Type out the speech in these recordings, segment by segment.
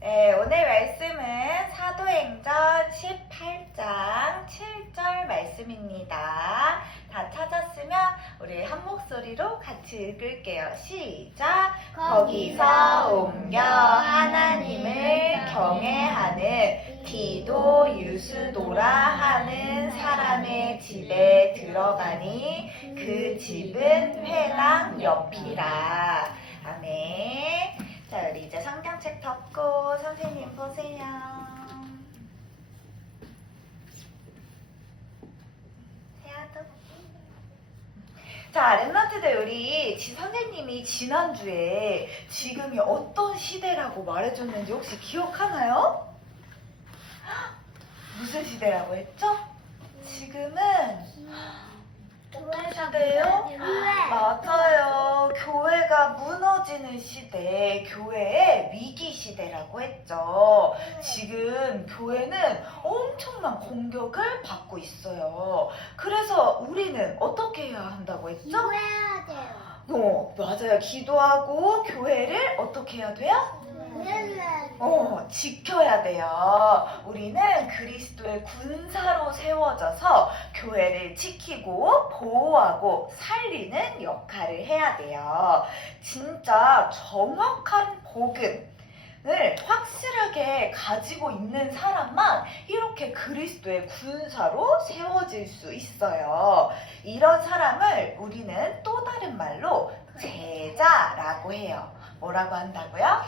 네, 오늘 말씀은 사도행전 18장 7절 말씀입니다. 다 찾았으면 우리 한 목소리로 같이 읽을게요. 시작! 거기서 옮겨 하나님을 경외하는 디도 유스도라 하는 사람의 집에 들어가니 그 집은 회당 옆이라. 아멘. 자, 우리 이제 성경책 덮고 선생님 보세요. 세아도. 자, 랩런트들 우리 선생님이 지난주에 지금이 어떤 시대라고 말해줬는지 혹시 기억하나요? 무슨 시대라고 했죠? 지금은 어떤 시대예요? 맞아요. 교회가 무너지는 시대, 교회의 위기 시대라고 했죠. 지금 교회는 엄청난 공격을 받고 있어요. 그래서 우리는 어떻게 해야 한다고 했죠? 기도해야 돼요. 맞아요. 기도하고 교회를 어떻게 해야 돼요? 지켜야 돼요. 우리는 그리스도의 군사로 세워져서 교회를 지키고 보호하고 살리는 역할을 해야 돼요. 진짜 정확한 복음을 확실하게 가지고 있는 사람만 이렇게 그리스도의 군사로 세워질 수 있어요. 이런 사람을 우리는 또 다른 말로 제자라고 해요. 뭐라고 한다고요?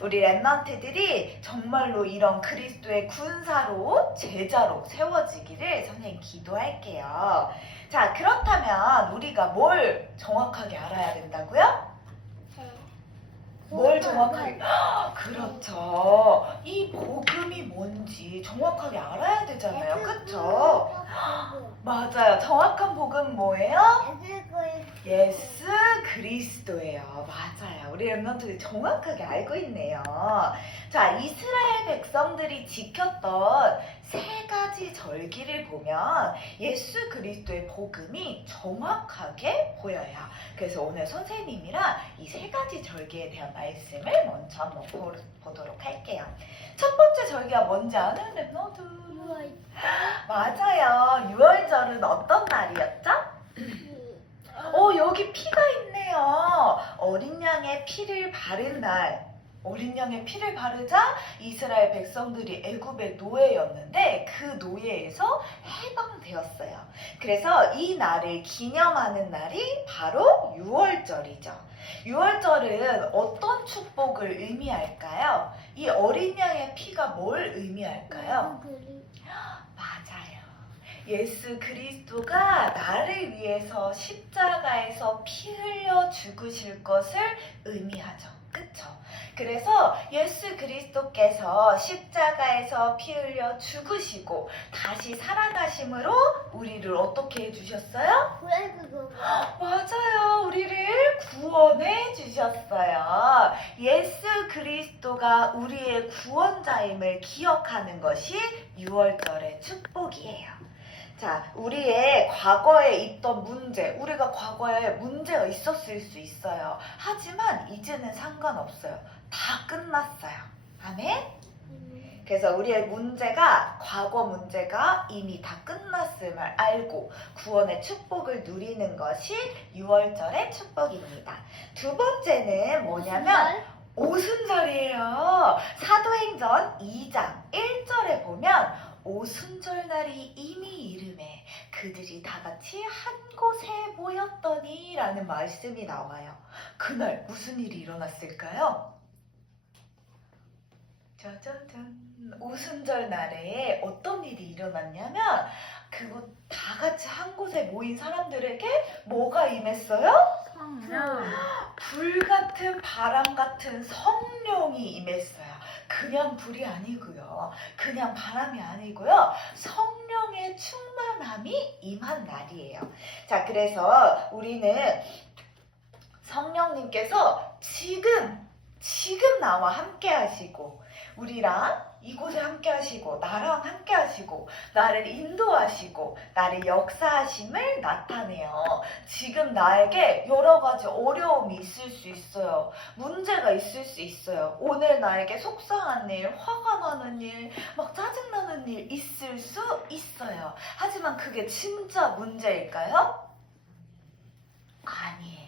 우리 랩런트들이 정말로 이런 그리스도의 군사로 제자로 세워지기를 선생님 기도할게요. 자, 그렇다면 우리가 뭘 정확하게 알아야 된다고요? 뭘 정확하게? 그렇죠. 이 복음이 뭔지 정확하게 알아야 되잖아요. 그쵸? 맞아요. 정확한 복음 뭐예요? 예수 그리스도예요. 맞아요. 우리 랩런트들이 정확하게 알고 있네요. 자, 이스라엘 백성들이 지켰던 세 가지 절기를 보면 예수 그리스도의 복음이 정확하게 보여요. 그래서 오늘 선생님이랑 이 세 가지 절기에 대한 말씀을 먼저 한번 보도록 할게요. 첫 번째 절기가 뭔지 아는 랩런트? 맞아요. 6월절은 어떤 날이었죠? 여기 피가 있네요. 어린 양의 피를 바른 날. 어린 양의 피를 바르자 이스라엘 백성들이 애굽의 노예였는데 그 노예에서 해방되었어요. 그래서 이 날을 기념하는 날이 바로 6월절이죠. 6월절은 어떤 축복을 의미할까요? 이 어린 양의 피가 뭘 의미할까요? 맞아요. 예수 그리스도가 나를 위해서 십자가에서 피 흘려 죽으실 것을 의미하죠. 그쵸? 그래서 예수 그리스도께서 십자가에서 피 흘려 죽으시고 다시 살아나심으로 우리를 어떻게 해주셨어요? 맞아요. 우리를 구원해 주셨어요. 예수 그리스도가 우리의 구원자임을 기억하는 것이 6월절의 축복이에요. 자, 우리의 과거에 있던 문제, 우리가 과거에 문제가 있었을 수 있어요. 하지만 이제는 상관없어요. 다 끝났어요. 아멘? 그래서 우리의 문제가, 과거 문제가 이미 다 끝났음을 알고 구원의 축복을 누리는 것이 6월절의 축복입니다. 두 번째는 뭐냐면 오순절이에요. 사도행전 2장 1절에 보면 오순절날이 이미 이름에 그들이 다 같이 한 곳에 모였더니 라는 말씀이 나와요. 그날 무슨 일이 일어났을까요? 짜잔짠. 오순절 날에 어떤 일이 일어났냐면 그곳 다 같이 한 곳에 모인 사람들에게 뭐가 임했어요? 불같은 바람 같은 성령이 임했어요. 그냥 불이 아니고요. 그냥 바람이 아니고요. 성령의 충만함이 임한 날이에요. 자, 그래서 우리는 성령님께서 지금 나와 함께 하시고 우리랑 이곳에 함께 하시고 나랑 함께 하시고 나를 인도하시고 나를 역사하심을 나타내요. 지금 나에게 여러 가지 어려움이 있을 수 있어요. 문제가 있을 수 있어요. 오늘 나에게 속상한 일, 화가 나는 일, 막 짜증나는 일 있을 수 있어요. 하지만 그게 진짜 문제일까요? 아니에요.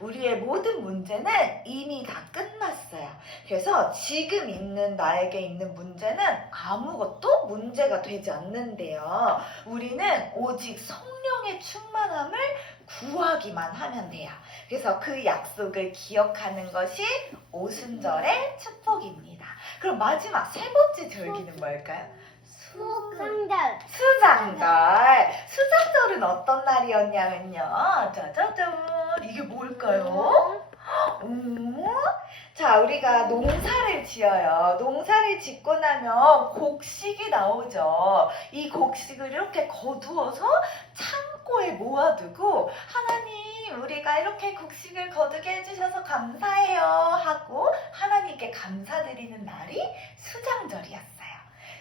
우리의 모든 문제는 이미 다 끝났어요. 그래서 지금 있는 나에게 있는 문제는 아무것도 문제가 되지 않는데요. 우리는 오직 성령의 충만함을 구하기만 하면 돼요. 그래서 그 약속을 기억하는 것이 오순절의 축복입니다. 그럼 마지막 세 번째 절기는 뭘까요? 수상절. 수장절. 수장절은 어떤 날이었냐면요. 짜자잔. 이게 뭘까요? 자, 우리가 농사를 지어요. 농사를 짓고 나면 곡식이 나오죠. 이 곡식을 이렇게 거두어서 창고에 모아두고 하나님, 우리가 이렇게 곡식을 거두게 해주셔서 감사해요 하고 하나님께 감사드리는 날이 수장절이었어요.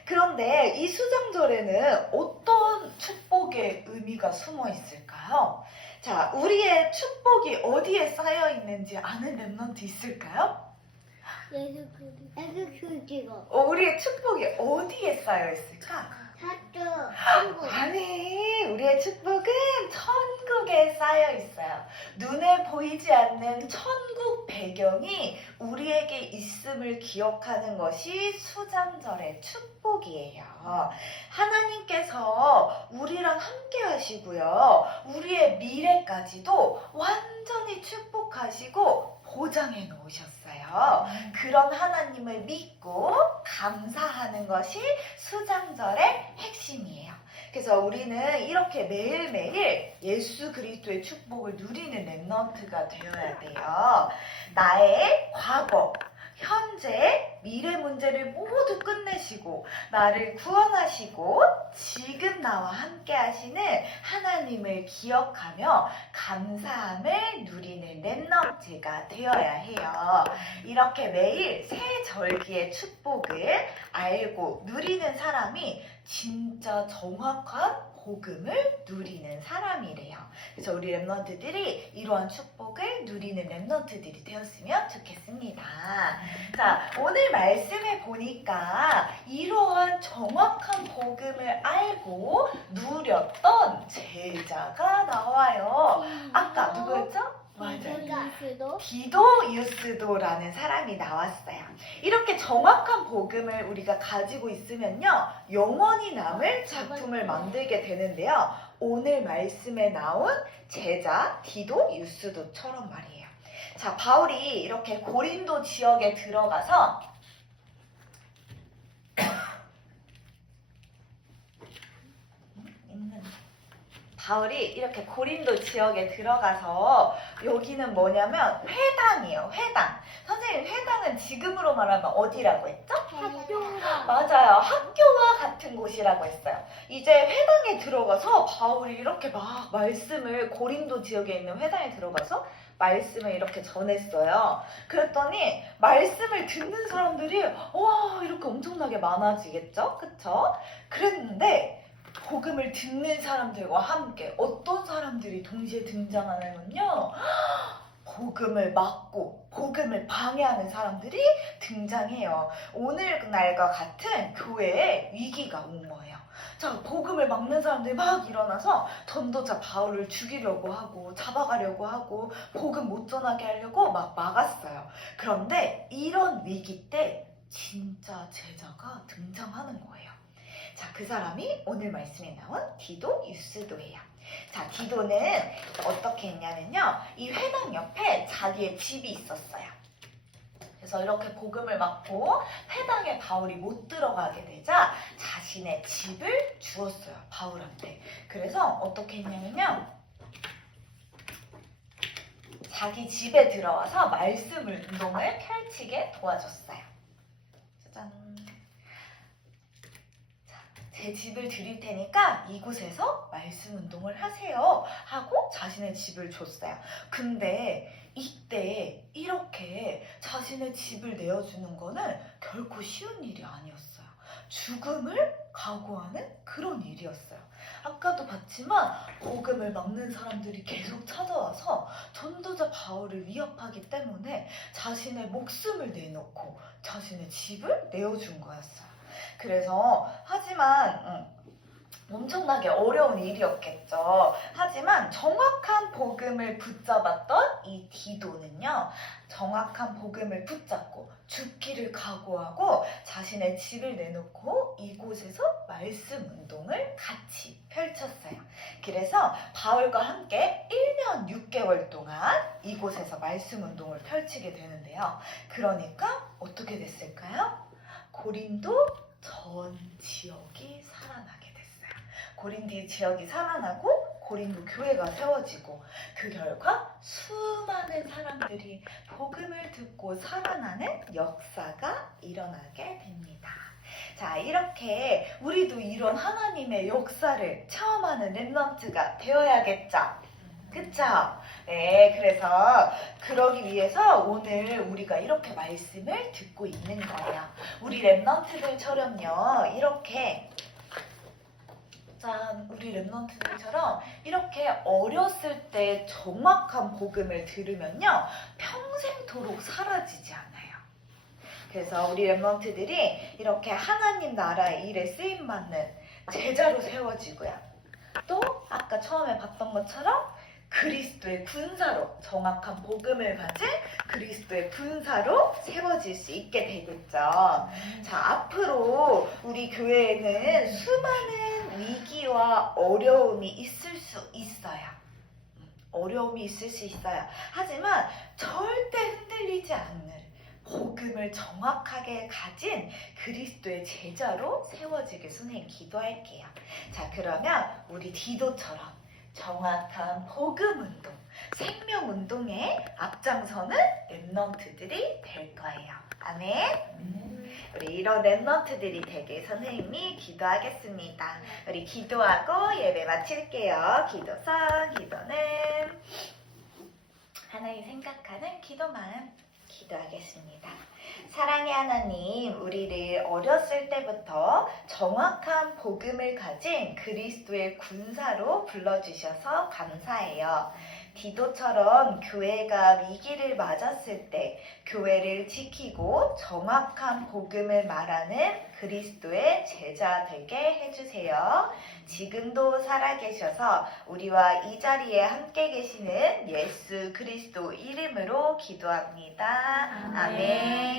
그런데 이 수장절에는 어떤 축복의 의미가 숨어 있을까요? 자, 우리의 축복이 어디에 쌓여 있는지 아는 랩런트 있을까요? 예수 그리스도. 우리의 축복이 어디에 쌓여 있을까? 사주. 한국. 아니, 우리의 축복은 천국에 쌓여 있어요. 눈에 보이지 않는 천국 배경이 우리에게 있음을 기억하는 것이 수장절의 축복이에요. 하나님께서 우리랑 함께 하시고요. 우리의 미래까지도 완전히 축복하시고 보장해 놓으셨어요. 그런 하나님을 믿고 감사하는 것이 수장절의 핵심이에요. 그래서 우리는 이렇게 매일매일 예수 그리스도의 축복을 누리는 랩런트가 되어야 돼요. 나의 과거, 현재, 미래 문제를 모두 끝내시고 나를 구원하시고 지금 나와 함께 하시는 하나님을 기억하며 감사함을 누리는 랩런트가 되어야 해요. 이렇게 매일 새 절기의 축복을 알고 누리는 사람이 진짜 정확한 복음을 누리는 사람이래요. 그래서 우리 랩런트들이 이러한 축복을 누리는 랩런트들이 되었으면 좋겠습니다. 자, 오늘 말씀에 보니까 이러한 정확한 복음을 알고 누렸던 제자가 나와요. 아까 누구였죠? 맞아요. 디도 유스도라는 사람이 나왔어요. 이렇게 정확한 복음을 우리가 가지고 있으면요, 영원히 남을 작품을 만들게 되는데요. 오늘 말씀에 나온 제자 디도 유스도처럼 말이에요. 자, 바울이 이렇게 고린도 지역에 들어가서 바울이 이렇게 고린도 지역에 들어가서 여기는 뭐냐면 회당이에요. 회당. 선생님, 회당은 지금으로 말하면 어디라고 했죠? 학교가. 맞아요. 학교와 같은 곳이라고 했어요. 이제 회당에 들어가서 바울이 이렇게 막 말씀을 고린도 지역에 있는 회당에 들어가서 말씀을 이렇게 전했어요. 그랬더니 말씀을 듣는 사람들이 와, 이렇게 엄청나게 많아지겠죠? 그쵸? 그랬는데 복음을 듣는 사람들과 함께 어떤 사람들이 동시에 등장하냐면요, 복음을 막고 복음을 방해하는 사람들이 등장해요. 오늘날과 같은 교회에 위기가 온 거예요. 자, 복음을 막는 사람들이 막 일어나서 전도자 바울을 죽이려고 하고 잡아가려고 하고 복음 못 전하게 하려고 막 막았어요. 그런데 이런 위기 때 진짜 제자가 등장하는 거예요. 자, 그 사람이 오늘 말씀에 나온 디도 유스도예요. 자, 디도는 어떻게 했냐면요, 이 회당 옆에 자기의 집이 있었어요. 그래서 이렇게 복음을 막고 회당에 바울이 못 들어가게 되자 자신의 집을 주었어요, 바울한테. 그래서 어떻게 했냐면요, 자기 집에 들어와서 말씀 운동을 펼치게 도와줬어요. 짜잔. 제 집을 드릴 테니까 이곳에서 말씀 운동을 하세요 하고 자신의 집을 줬어요. 근데 이때 이렇게 자신의 집을 내어주는 거는 결코 쉬운 일이 아니었어요. 죽음을 각오하는 그런 일이었어요. 아까도 봤지만 복음을 막는 사람들이 계속 찾아와서 전도자 바울을 위협하기 때문에 자신의 목숨을 내놓고 자신의 집을 내어준 거였어요. 그래서 하지만 엄청나게 어려운 일이었겠죠. 하지만 정확한 복음을 붙잡았던 이 디도는요, 정확한 복음을 붙잡고 죽기를 각오하고 자신의 집을 내놓고 이곳에서 말씀 운동을 같이 펼쳤어요. 그래서 바울과 함께 1년 6개월 동안 이곳에서 말씀 운동을 펼치게 되는데요. 그러니까 어떻게 됐을까요? 고린도 전 지역이 살아나게 됐어요. 고린도 지역이 살아나고 고린도 교회가 세워지고 그 결과 수많은 사람들이 복음을 듣고 살아나는 역사가 일어나게 됩니다. 자, 이렇게 우리도 이런 하나님의 역사를 체험하는 렘넌트가 되어야겠죠? 그쵸? 네, 그래서 그러기 위해서 오늘 우리가 이렇게 말씀을 듣고 있는 거예요. 우리 렘넌트들처럼요, 이렇게 우리 렘넌트들처럼 이렇게 어렸을 때 정확한 복음을 들으면요, 평생토록 사라지지 않아요. 그래서 우리 렘넌트들이 이렇게 하나님 나라의 일에 쓰임받는 제자로 세워지고요. 또 아까 처음에 봤던 것처럼 그리스도의 군사로, 정확한 복음을 가진 그리스도의 군사로 세워질 수 있게 되겠죠. 자, 앞으로 우리 교회에는 수많은 위기와 어려움이 있을 수 있어요. 어려움이 있을 수 있어요. 하지만 절대 흔들리지 않는 복음을 정확하게 가진 그리스도의 제자로 세워지길 선생님 기도할게요. 자, 그러면 우리 디도처럼 정확한 복음 운동, 생명 운동에 앞장서는 렘넌트들이 될 거예요. 아멘. 우리 이런 렘넌트들이 되길 선생님이 기도하겠습니다. 우리 기도하고 예배 마칠게요. 기도성, 기도는 하나님 생각하는 기도 마음 기도하겠습니다. 사랑의 하나님, 우리를 어렸을 때부터 정확한 복음을 가진 그리스도의 군사로 불러주셔서 감사해요. 디도처럼 교회가 위기를 맞았을 때 교회를 지키고 정확한 복음을 말하는 그리스도의 제자 되게 해주세요. 지금도 살아계셔서 우리와 이 자리에 함께 계시는 예수 그리스도 이름으로 기도합니다. 아멘.